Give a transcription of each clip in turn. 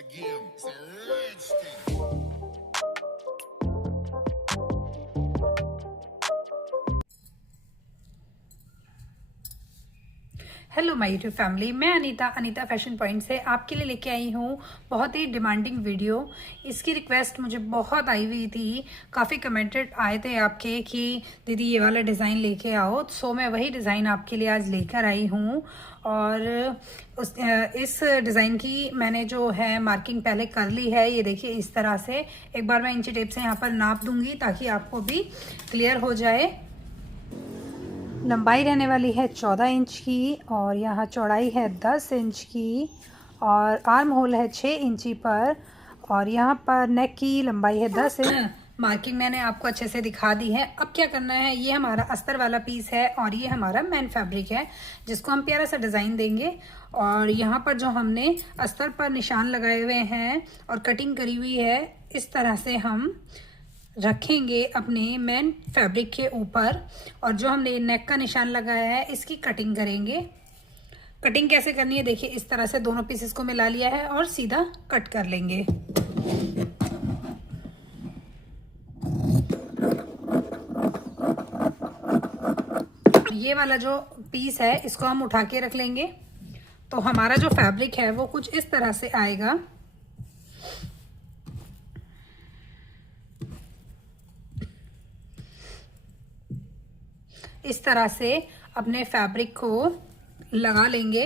again. It's a rich thing. Hello my YouTube family, मैं Anita fashion point से आपके लिए लेके आई हूँ बहुत ही डिमांडिंग वीडियो। इसकी रिक्वेस्ट मुझे बहुत आई हुई थी, काफ़ी कमेंटेड आए थे आपके कि दीदी ये वाला डिज़ाइन लेके आओ। सो मैं वही डिज़ाइन आपके लिए आज लेकर आई हूँ। और इस डिज़ाइन की मैंने जो है मार्किंग पहले कर ली है। ये देखिए इस तरह से एक बार मैं इंची टेप से यहाँ पर नाप दूंगी ताकि आपको भी क्लियर हो जाए। लंबाई रहने वाली है 14 इंच की और यहाँ चौड़ाई है 10 इंच की और आर्म होल है 6 इंची पर और यहाँ पर नेक की लंबाई है 10 इंच। मार्किंग मैंने आपको अच्छे से दिखा दी है। अब क्या करना है, ये हमारा अस्तर वाला पीस है और ये हमारा मैन फैब्रिक है जिसको हम प्यारा सा डिज़ाइन देंगे। और यहाँ पर जो हमने अस्तर पर निशान लगाए हुए हैं और कटिंग करी हुई है, इस तरह से हम रखेंगे अपने मेन फैब्रिक के ऊपर। और जो हमने नेक का निशान लगाया है इसकी कटिंग करेंगे। कटिंग कैसे करनी है देखिए, इस तरह से दोनों पीसेस को मिला लिया है और सीधा कट कर लेंगे। ये वाला जो पीस है इसको हम उठा के रख लेंगे। तो हमारा जो फैब्रिक है वो कुछ इस तरह से आएगा। इस तरह से अपने फैब्रिक को लगा लेंगे।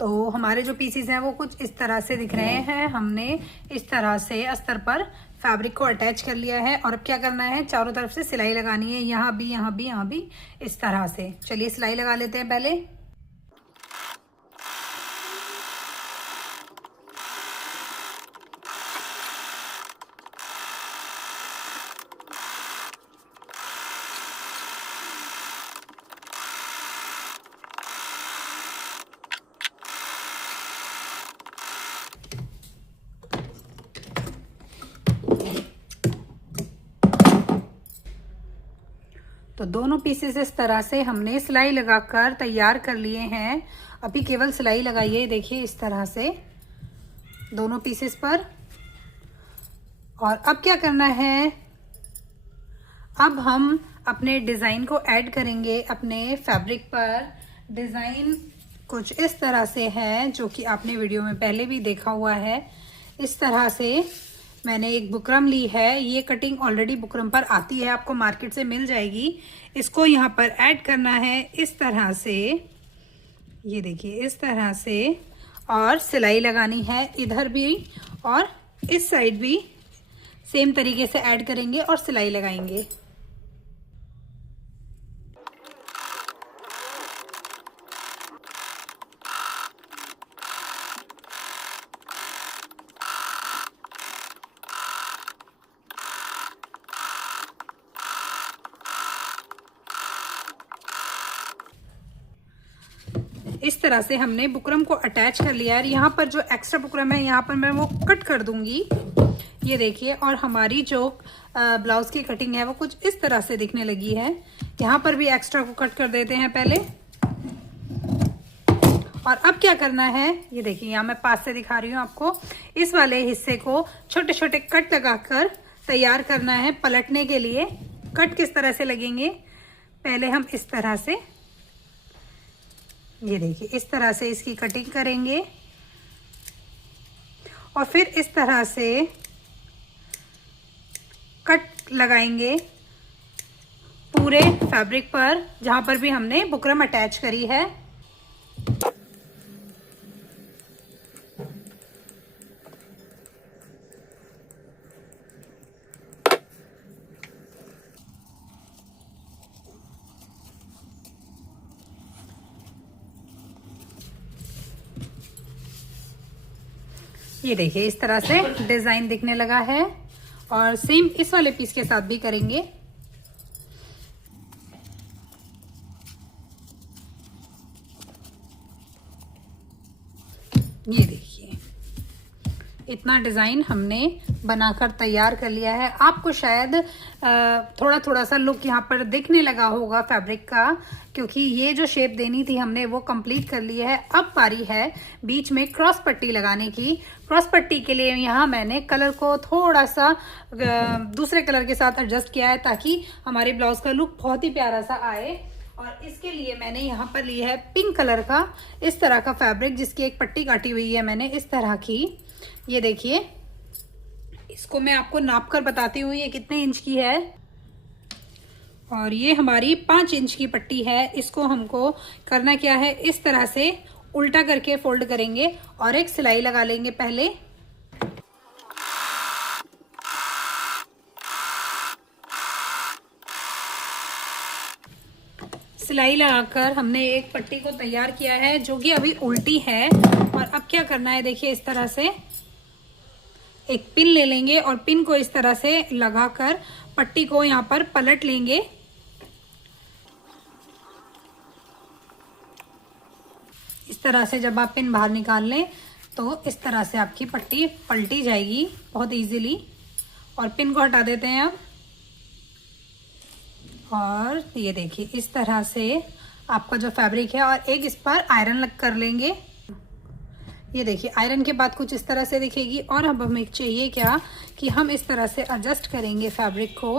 तो हमारे जो पीसेस हैं वो कुछ इस तरह से दिख रहे हैं। हमने इस तरह से अस्तर पर फैब्रिक को अटैच कर लिया है और अब क्या करना है, चारों तरफ से सिलाई लगानी है, यहाँ भी यहाँ भी यहाँ भी, इस तरह से। चलिए सिलाई लगा लेते हैं पहले। तो दोनों पीसेस इस तरह से हमने सिलाई लगाकर तैयार कर लिए हैं। अभी केवल सिलाई लगाइए, देखिए इस तरह से दोनों पीसेस पर। और अब क्या करना है, अब हम अपने डिज़ाइन को ऐड करेंगे अपने फैब्रिक पर। डिज़ाइन कुछ इस तरह से है जो कि आपने वीडियो में पहले भी देखा हुआ है। इस तरह से मैंने एक बुकरम ली है। ये कटिंग ऑलरेडी बुकरम पर आती है, आपको मार्केट से मिल जाएगी। इसको यहाँ पर ऐड करना है इस तरह से, ये देखिए इस तरह से। और सिलाई लगानी है इधर भी और इस साइड भी सेम तरीके से ऐड करेंगे और सिलाई लगाएंगे। इस तरह से हमने बुकरम को अटैच कर लिया है। यहाँ पर जो एक्स्ट्रा बुकरम है यहाँ पर मैं वो कट कर दूंगी, ये देखिए। और हमारी जो ब्लाउज की कटिंग है वो कुछ इस तरह से दिखने लगी है। यहाँ पर भी एक्स्ट्रा को कट कर देते हैं पहले। और अब क्या करना है, ये देखिए यहाँ मैं पास से दिखा रही हूँ आपको। इस वाले हिस्से को छोटे छोटे कट लगाकर तैयार करना है पलटने के लिए। कट किस तरह से लगेंगे, पहले हम इस तरह से, ये देखिए इस तरह से इसकी कटिंग करेंगे और फिर इस तरह से कट लगाएंगे पूरे फैब्रिक पर जहां पर भी हमने बुकरम अटैच करी है। ये देखिए इस तरह से डिजाइन दिखने लगा है। और सेम इस वाले पीस के साथ भी करेंगे। ये देखिए इतना डिज़ाइन हमने बनाकर तैयार कर लिया है। आपको शायद थोड़ा थोड़ा सा लुक यहाँ पर दिखने लगा होगा फैब्रिक का, क्योंकि ये जो शेप देनी थी हमने वो कंप्लीट कर ली है। अब पारी है बीच में क्रॉस पट्टी लगाने की। क्रॉस पट्टी के लिए यहाँ मैंने कलर को थोड़ा सा दूसरे कलर के साथ एडजस्ट किया है ताकि हमारे ब्लाउज का लुक बहुत ही प्यारा सा आए। और इसके लिए मैंने यहाँ पर लिया है पिंक कलर का इस तरह का फैब्रिक, जिसकी एक पट्टी काटी हुई है मैंने इस तरह की। ये देखिए, इसको मैं आपको नाप कर बताती हूँ ये कितने इंच की है। और ये हमारी 5 इंच की पट्टी है। इसको हमको करना क्या है, इस तरह से उल्टा करके फोल्ड करेंगे और एक सिलाई लगा लेंगे पहले। सिलाई लगाकर हमने एक पट्टी को तैयार किया है जो कि अभी उल्टी है। और अब क्या करना है, देखिए इस तरह से एक पिन ले लेंगे और पिन को इस तरह से लगाकर पट्टी को यहाँ पर पलट लेंगे। इस तरह से जब आप पिन बाहर निकाल लें तो इस तरह से आपकी पट्टी पलटी जाएगी बहुत इजीली। और पिन को हटा देते हैं अब। और ये देखिए इस तरह से आपका जो फैब्रिक है, और एक इस पर आयरन कर लेंगे। ये देखिए आयरन के बाद कुछ इस तरह से दिखेगी। और अब हमें चाहिए क्या कि हम इस तरह से एडजस्ट करेंगे फैब्रिक को,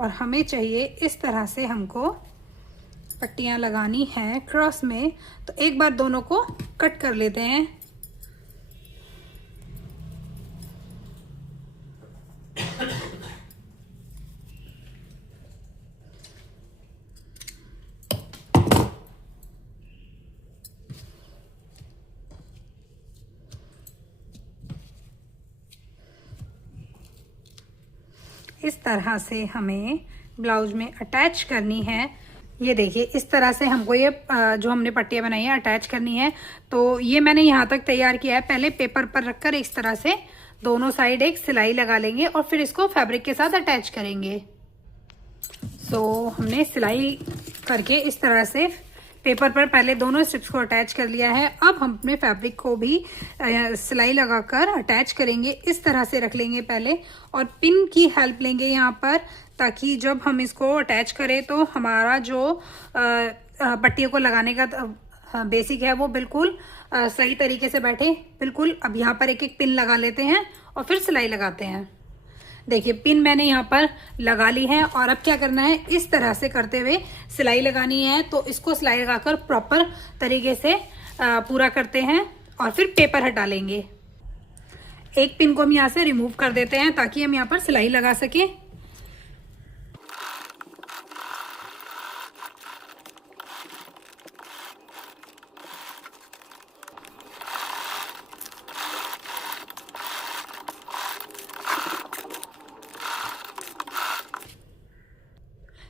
और हमें चाहिए इस तरह से हमको पट्टियाँ लगानी है क्रॉस में। तो एक बार दोनों को कट कर लेते हैं। इस तरह से हमें ब्लाउज में अटैच करनी है। ये देखिए इस तरह से हमको ये जो हमने पट्टियाँ बनाई है अटैच करनी है। तो ये मैंने यहाँ तक तैयार किया है। पहले पेपर पर रखकर इस तरह से दोनों साइड एक सिलाई लगा लेंगे और फिर इसको फैब्रिक के साथ अटैच करेंगे। हमने सिलाई करके इस तरह से पेपर पर पहले दोनों स्ट्रिप्स को अटैच कर लिया है। अब हम अपने फैब्रिक को भी सिलाई लगाकर अटैच करेंगे। इस तरह से रख लेंगे पहले, और पिन की हेल्प लेंगे यहाँ पर, ताकि जब हम इसको अटैच करें तो हमारा जो पट्टियों को लगाने का बेसिक है वो बिल्कुल सही तरीके से बैठे। बिल्कुल अब यहाँ पर एक एक पिन लगा लेते हैं और फिर सिलाई लगाते हैं। देखिए पिन मैंने यहाँ पर लगा ली है। और अब क्या करना है, इस तरह से करते हुए सिलाई लगानी है। तो इसको सिलाई लगाकर प्रॉपर तरीके से पूरा करते हैं और फिर पेपर हटा लेंगे। एक पिन को हम यहाँ से रिमूव कर देते हैं ताकि हम यहाँ पर सिलाई लगा सकें।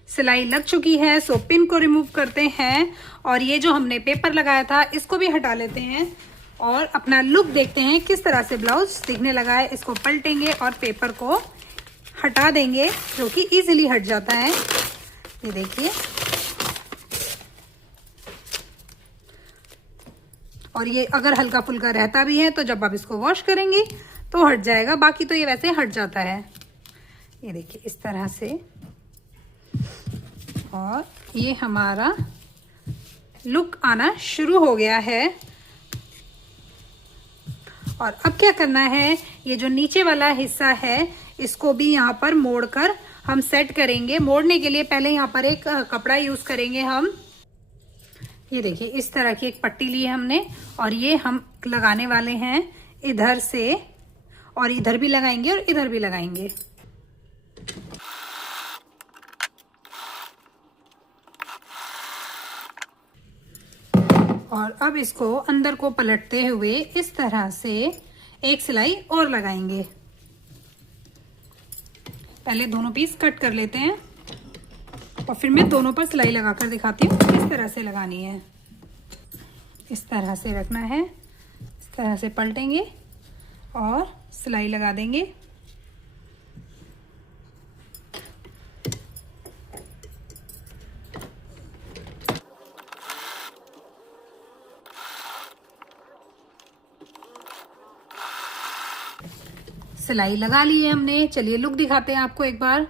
सिलाई लग चुकी है, सो पिन को रिमूव करते हैं। और ये जो हमने पेपर लगाया था इसको भी हटा लेते हैं और अपना लुक देखते हैं किस तरह से ब्लाउज दिखने लगा है। इसको पलटेंगे और पेपर को हटा देंगे, जो कि इजीली हट जाता है। ये देखिए, और ये अगर हल्का फुल्का रहता भी है तो जब आप इसको वॉश करेंगे तो हट जाएगा, बाकी तो ये वैसे हट जाता है। ये देखिए इस तरह से। और ये हमारा लुक आना शुरू हो गया है। और अब क्या करना है, ये जो नीचे वाला हिस्सा है इसको भी यहाँ पर मोड़कर हम सेट करेंगे। मोड़ने के लिए पहले यहाँ पर एक कपड़ा यूज करेंगे हम। ये देखिए इस तरह की एक पट्टी ली है हमने, और ये हम लगाने वाले हैं इधर से, और इधर भी लगाएंगे और इधर भी लगाएंगे। और अब इसको अंदर को पलटते हुए इस तरह से एक सिलाई और लगाएंगे। पहले दोनों पीस कट कर लेते हैं और फिर मैं दोनों पर सिलाई लगाकर दिखाती हूँ किस तरह से लगानी है। इस तरह से रखना है, इस तरह से पलटेंगे और सिलाई लगा देंगे। सिलाई लगा ली है हमने। चलिए लुक दिखाते हैं आपको एक बार।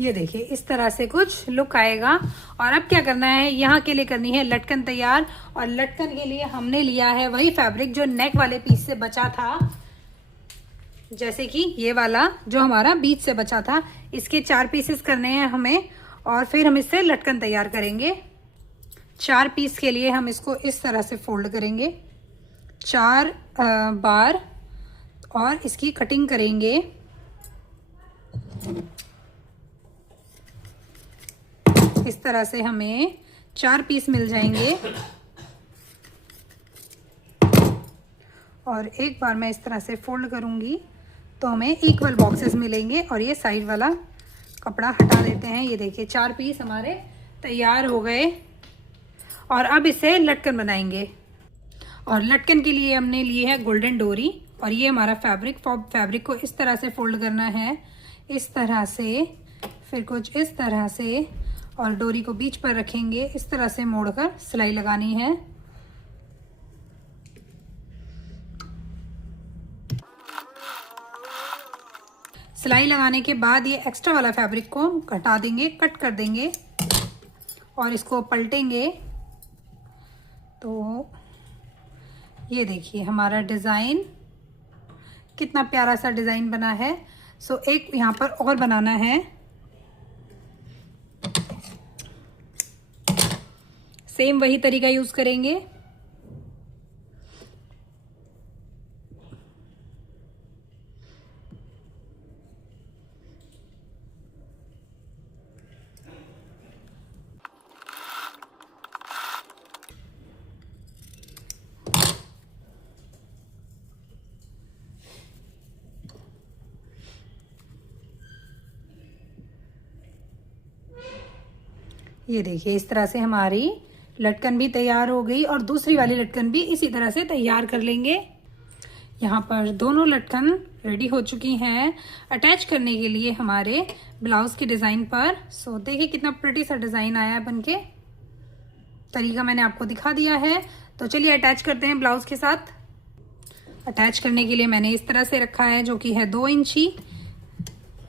ये देखिए इस तरह से कुछ लुक आएगा। और अब क्या करना है, यहाँ के लिए करनी है लटकन तैयार। और लटकन के लिए हमने लिया है वही फैब्रिक जो नेक वाले पीस से बचा था, जैसे कि ये वाला जो हमारा बीच से बचा था। इसके 4 पीसेस करने हैं हमें और फिर हम इससे लटकन तैयार करेंगे। 4 पीस के लिए हम इसको इस तरह से फोल्ड करेंगे 4 बार और इसकी कटिंग करेंगे। इस तरह से हमें 4 पीस मिल जाएंगे। और एक बार मैं इस तरह से फोल्ड करूंगी तो हमें इक्वल बॉक्सेस मिलेंगे। और ये साइड वाला कपड़ा हटा देते हैं। ये देखिए 4 पीस हमारे तैयार हो गए। और अब इसे लटकन बनाएंगे। और लटकन के लिए हमने लिए है गोल्डन डोरी। और ये हमारा फैब्रिक को इस तरह से फोल्ड करना है, इस तरह से, फिर कुछ इस तरह से, और डोरी को बीच पर रखेंगे। इस तरह से मोड़कर सिलाई लगानी है। सिलाई लगाने के बाद ये एक्स्ट्रा वाला फैब्रिक को हटा देंगे, कट कर देंगे और इसको पलटेंगे। तो ये देखिए हमारा डिज़ाइन कितना प्यारा सा डिज़ाइन बना है। सो एक यहाँ पर और बनाना है। सेम वही तरीका यूज़ करेंगे। ये देखिए इस तरह से हमारी लटकन भी तैयार हो गई और दूसरी वाली लटकन भी इसी तरह से तैयार कर लेंगे। यहाँ पर दोनों लटकन रेडी हो चुकी हैं अटैच करने के लिए हमारे ब्लाउज के डिज़ाइन पर। सो देखिए कितना प्रिटी सा डिज़ाइन आया है बनके। तरीका मैंने आपको दिखा दिया है। तो चलिए अटैच करते हैं ब्लाउज के साथ। अटैच करने के लिए मैंने इस तरह से रखा है, जो कि है 2 इंची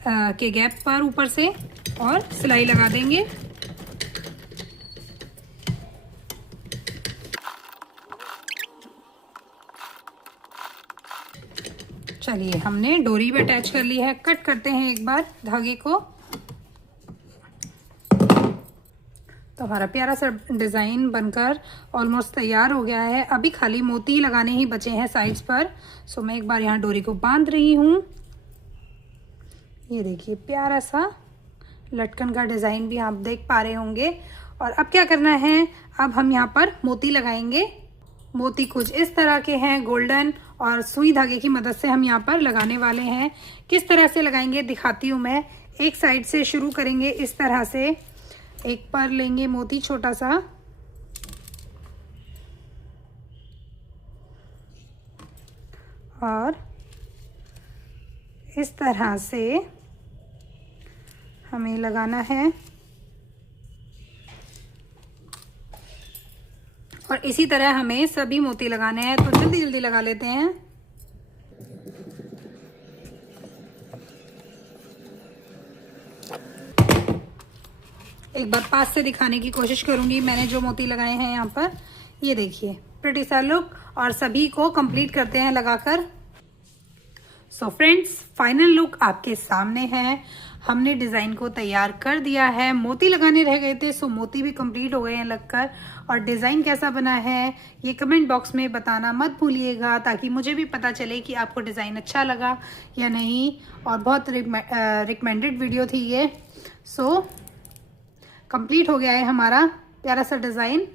के गैप पर ऊपर से, और सिलाई लगा देंगे। चलिए हमने डोरी भी अटैच कर ली है। कट करते हैं एक बार धागे को। तो हमारा प्यारा सा डिज़ाइन बनकर ऑलमोस्ट तैयार हो गया है। अभी खाली मोती लगाने ही बचे हैं साइड्स पर। सो मैं एक बार यहाँ डोरी को बांध रही हूँ। ये देखिए प्यारा सा लटकन का डिज़ाइन भी आप देख पा रहे होंगे। और अब क्या करना है, अब हम यहाँ पर मोती लगाएंगे। मोती कुछ इस तरह के हैं गोल्डन, और सुई धागे की मदद से हम यहाँ पर लगाने वाले हैं। किस तरह से लगाएंगे दिखाती हूँ मैं। एक साइड से शुरू करेंगे इस तरह से। एक पर लेंगे मोती छोटा सा, और इस तरह से हमें लगाना है। और इसी तरह हमें सभी मोती लगाने हैं। तो जल्दी जल्दी लगा लेते हैं। एक बार पास से दिखाने की कोशिश करूंगी मैंने जो मोती लगाए हैं यहाँ पर। ये देखिए प्रिटी सा लुक। और सभी को कंप्लीट करते हैं लगाकर। सो फ्रेंड्स फाइनल लुक आपके सामने है। हमने डिज़ाइन को तैयार कर दिया है। मोती लगाने रह गए थे, सो मोती भी कंप्लीट हो गए हैं लगकर। और डिज़ाइन कैसा बना है ये कमेंट बॉक्स में बताना मत भूलिएगा, ताकि मुझे भी पता चले कि आपको डिज़ाइन अच्छा लगा या नहीं। और बहुत रिकमेंडेड वीडियो थी ये। सो कंप्लीट हो गया है हमारा प्यारा सा डिज़ाइन।